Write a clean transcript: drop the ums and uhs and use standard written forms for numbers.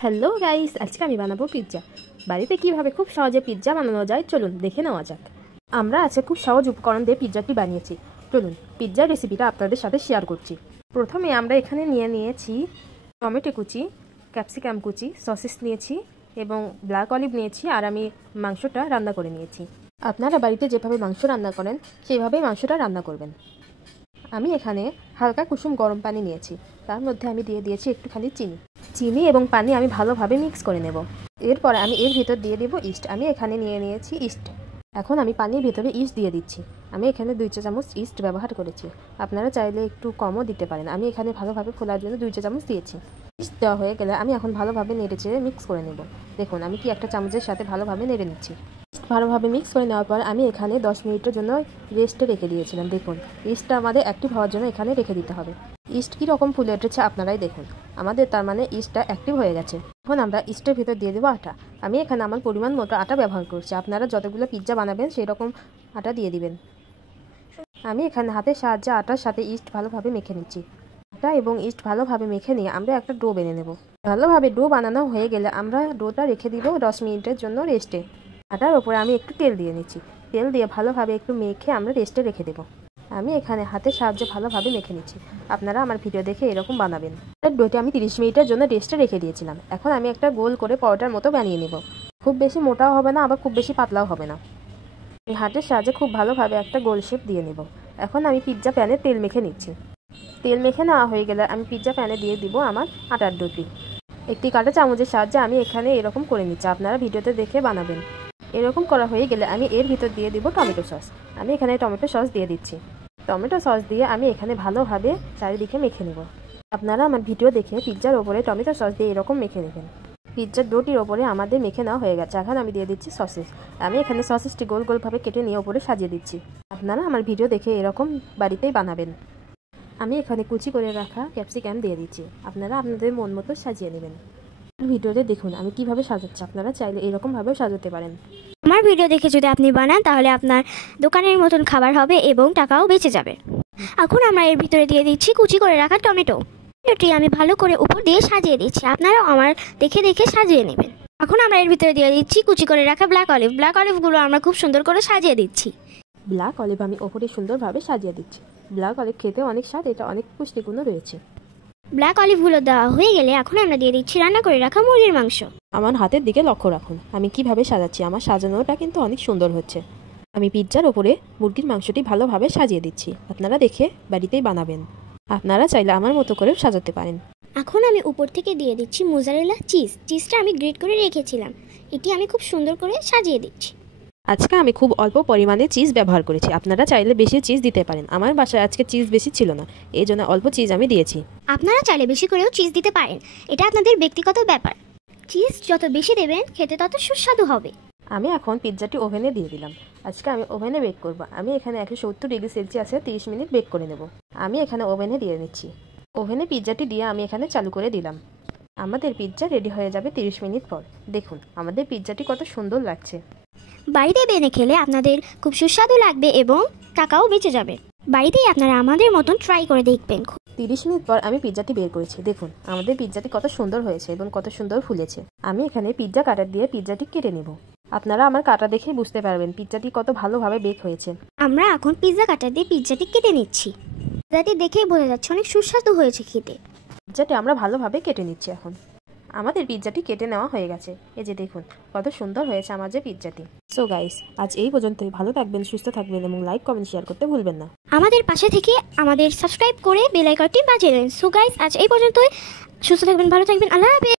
Hello guys, আজকে আমি বানাবো পিৎজা। বাড়িতে কিভাবে খুব সহজে পিৎজা বানানো যায় চলুন দেখে নেওয়া যাক। আমরা আজকে খুব সহজ উপকরণ দিয়ে পিৎজাটি বানিয়েছি। চলুন পিৎজার রেসিপিটা আপনাদের সাথে শেয়ার করছি। প্রথমে আমরা এখানে নিয়েছি টমেটো কুচি, ক্যাপসিকাম কুচি, সসেস নিয়েছি এবং ব্ল্যাক অলিভ নিয়েছি, আর আমি মাংসটা রান্না করে নিয়েছি। আপনারা বাড়িতে যেভাবে মাংস রান্না করেন সেইভাবেই মাংসটা রান্না করবেন। আমি এখানে হালকা কুসুম গরম পানি নিয়েছি, তার মধ্যে আমি দিয়ে দিয়েছি একটুখানি চিনি এবং পানি আমি ভালোভাবে মিক্স করে নেব। এরপর আমি এর ভিতর দিয়ে দেবো ইস্ট। আমি এখানে নিয়েছি ইস্ট। এখন আমি পানির ভিতরে ইস্ট দিয়ে দিচ্ছি। আমি এখানে 2 চা চামচ ইস্ট ব্যবহার করেছি, আপনারা চাইলে একটু কমও দিতে পারেন। আমি এখানে ভালোভাবে ফোলার জন্য 2 চা চামচ দিয়েছি। ইস্ট দেওয়া হয়ে গেলে আমি এখন ভালোভাবে নেড়ে চেড়ে মিক্স করে নেব। দেখুন আমি কি একটা চামচের সাথে ভালোভাবে নেড়ে নিচ্ছি। ভালোভাবে মিক্স করে নেওয়ার পর আমি এখানে 10 মিনিটের জন্য রেস্টে রেখে দিয়েছিলাম। দেখুন ইস্টটা আমাদের অ্যাক্টিভ হওয়ার জন্য এখানে রেখে দিতে হবে। ইস্ট কীরকম ফুলে উঠেছে আপনারাই দেখুন, আমাদের তার মানে ইস্টটা অ্যাক্টিভ হয়ে গেছে। এখন আমরা ইস্টের ভিতর দিয়ে দেবো আটা। আমি এখানে আমার পরিমাণ মতো আটা ব্যবহার করছি, আপনারা যতগুলো পিৎজা বানাবেন সেই রকম আটা দিয়ে দিবেন। আমি এখানে হাতের সাহায্যে আটার সাথে ইস্ট ভালোভাবে মেখে নিচ্ছি। আটা এবং ইস্ট ভালোভাবে মেখে নিয়ে আমরা একটা ডো বেনে নেব। ভালোভাবে ডো বানানো হয়ে গেলে আমরা ডোটা রেখে দিব 10 মিনিটের জন্য রেস্টে। আটার ওপরে আমি একটু তেল দিয়ে নিচ্ছি। তেল দিয়ে ভালোভাবে একটু মেখে আমরা রেস্টে রেখে দেবো। আমি এখানে হাতের সাহায্যে ভালোভাবে মেখে নিচ্ছি, আপনারা আমার ভিডিও দেখে এরকম বানাবেন। ডোটি আমি 30 মিনিটের জন্য রেস্টে রেখে দিয়েছিলাম। এখন আমি একটা গোল করে পরোটার মতো বানিয়ে নেব। খুব বেশি মোটাও হবে না, আবার খুব বেশি পাতলাও হবে না। আমি হাতের সাহায্যে খুব ভালোভাবে একটা গোল শেপ দিয়ে নেব। এখন আমি পিৎজা প্যানে তেল মেখে নিচ্ছি। তেল মেখে নেওয়া হয়ে গেলে আমি পিৎজা প্যানে দিয়ে দিব আমার আটার ডোটি। একটি কাঁটা চামচের সাহায্যে আমি এখানে এরকম করে নিচ্ছি, আপনারা ভিডিওতে দেখে বানাবেন। এরকম করা হয়ে গেলে আমি এর ভিতর দিয়ে দিব টমেটো সস। আমি এখানে টমেটো সস দিয়ে দিচ্ছি। টমেটো সস দিয়ে আমি এখানে ভালোভাবে চারিদিকে মেখে নেব। আপনারা আমার ভিডিও দেখে পিৎজার ওপরে টমেটো সস দিয়ে এরকম মেখে নেবেন। পিৎজার ডোটির ওপরে আমাদের মেখে নেওয়া হয়ে গেছে। এখন আমি দিয়ে দিচ্ছি সসেস। আমি এখানে সসেসটি গোল গোলভাবে কেটে নিয়ে ওপরে সাজিয়ে দিচ্ছি। আপনারা আমার ভিডিও দেখে এরকম বাড়িতেই বানাবেন। আমি এখানে কুচি করে রাখা ক্যাপসিকাম দিয়ে দিচ্ছি, আপনারা আপনাদের মন মতো সাজিয়ে নেবেন। ভিডিওতে দেখুন আমি কিভাবে সাজাচ্ছি, আপনারা চাইলে এরকমভাবেও সাজাতে পারেন। আমার ভিডিও দেখে যদি আপনি বানান তাহলে আপনার দোকানের মতন খাবার হবে এবং টাকাও বেঁচে যাবে। এখন আমরা এর ভিতরে দিয়ে দিচ্ছি কুচি করে রাখা টমেটো। টমেটোটি আমি ভালো করে উপর দিয়ে সাজিয়ে দিচ্ছি, আপনারাও আমার দেখে দেখে সাজিয়ে নেবেন। এখন আমরা এর ভিতরে দিয়ে দিচ্ছি কুচি করে রাখা ব্ল্যাক অলিভ। ব্ল্যাক অলিভগুলো আমরা খুব সুন্দর করে সাজিয়ে দিচ্ছি। ব্ল্যাক অলিভ আমি ওপরে সুন্দরভাবে সাজিয়ে দিচ্ছি। ব্ল্যাক অলিভ খেতে অনেক স্বাদ, এটা অনেক পুষ্টিগুণও রয়েছে। ব্ল্যাক অলিভগুলো দেওয়া হয়ে গেলে এখন আমরা দিয়ে দিচ্ছি রান্না করে রাখা মুরগির মাংস। আমার হাতের দিকে লক্ষ্য রাখুন, আমি কিভাবে সাজাচ্ছি। আমার সাজানোটা কিন্তু অনেক সুন্দর হচ্ছে। আমি পিৎজার ওপরে মুরগির মাংসটি ভালোভাবে সাজিয়ে দিচ্ছি, আপনারা দেখে বাড়িতেই বানাবেন। আপনারা চাইলে আমার মতো করেও সাজাতে পারেন। এখন আমি উপর থেকে দিয়ে দিচ্ছি মোজারেলা চিজটা আমি গ্রেট করে রেখেছিলাম, এটি আমি খুব সুন্দর করে সাজিয়ে দিচ্ছি। আজকে আমি খুব অল্প পরিমাণে চিজ ব্যবহার করেছি, আপনারা চাইলে বেশি চিজ দিতে পারেন। আমার বাসায় আজকে চিজ বেশি ছিল না, এই জন্য অল্প চিজ আমি দিয়েছি। আপনারা চাইলে বেশি করেও চিজ দিতে পারেন, এটা আপনাদের ব্যক্তিগত ব্যাপার। চিজ যত বেশি দেবেন খেতে তত সুস্বাদু হবে। আমি এখন পিৎজাটি ওভেনে দিয়ে দিলাম। আজকে আমি ওভেনে বেক করব। আমি এখানে 170 ডিগ্রি সেলসিয়াসে 30 মিনিট বেক করে নেব। আমি এখানে ওভেনে দিয়ে নিচ্ছি। ওভেনে পিৎজাটি দিয়ে আমি এখানে চালু করে দিলাম। আমাদের পিৎজা রেডি হয়ে যাবে 30 মিনিট পর। দেখুন আমাদের পিৎজাটি কত সুন্দর লাগছে। বাড়িতে বেনে খেলে আপনাদের খুব সুস্বাদু লাগবে এবং টাকাও বেঁচে যাবে। বাড়িতেই আপনারা আমাদের মতন ট্রাই করে দেখবেন। 30 মিনিট পর আমি পিৎজাটি বের করেছি। দেখুন আমাদের পিৎজাটি কত সুন্দর হয়েছে এবং কত সুন্দর ফুলেছে। আমি এখানে পিৎজা কাটার দিয়ে পিৎজাটি কেটে নেব। আপনারা আমার কাটা দেখেই বুঝতে পারবেন পিৎজাটি কত ভালোভাবে বেক হয়েছে। আমরা এখন পিৎজা কাটার দিয়ে পিৎজাটি কেটে নিচ্ছি। পিৎজাটি দেখেই বোঝা যাচ্ছে অনেক সুস্বাদু হয়েছে খেতে। পিৎজাটি আমরা ভালোভাবে কেটে নিচ্ছি। এখন আমাদের পিৎজাটি কেটে নেওয়া হয়ে গেছে। এই যে দেখুন কত সুন্দর হয়েছে আমার যে পিৎজাটি। সো গাইস আজ এই পর্যন্তই। ভালো থাকবেন, সুস্থ থাকবেন এবং লাইক কমেন্ট শেয়ার করতে ভুলবেন না। আমাদের পাশে থেকে আমাদের সাবস্ক্রাইব করে বেল আইকনটি বাজিয়ে দেন। সো গাইস আজ এই পর্যন্তই। সুস্থ থাকবেন, ভালো থাকবেন, আল্লাহ হাফেজ।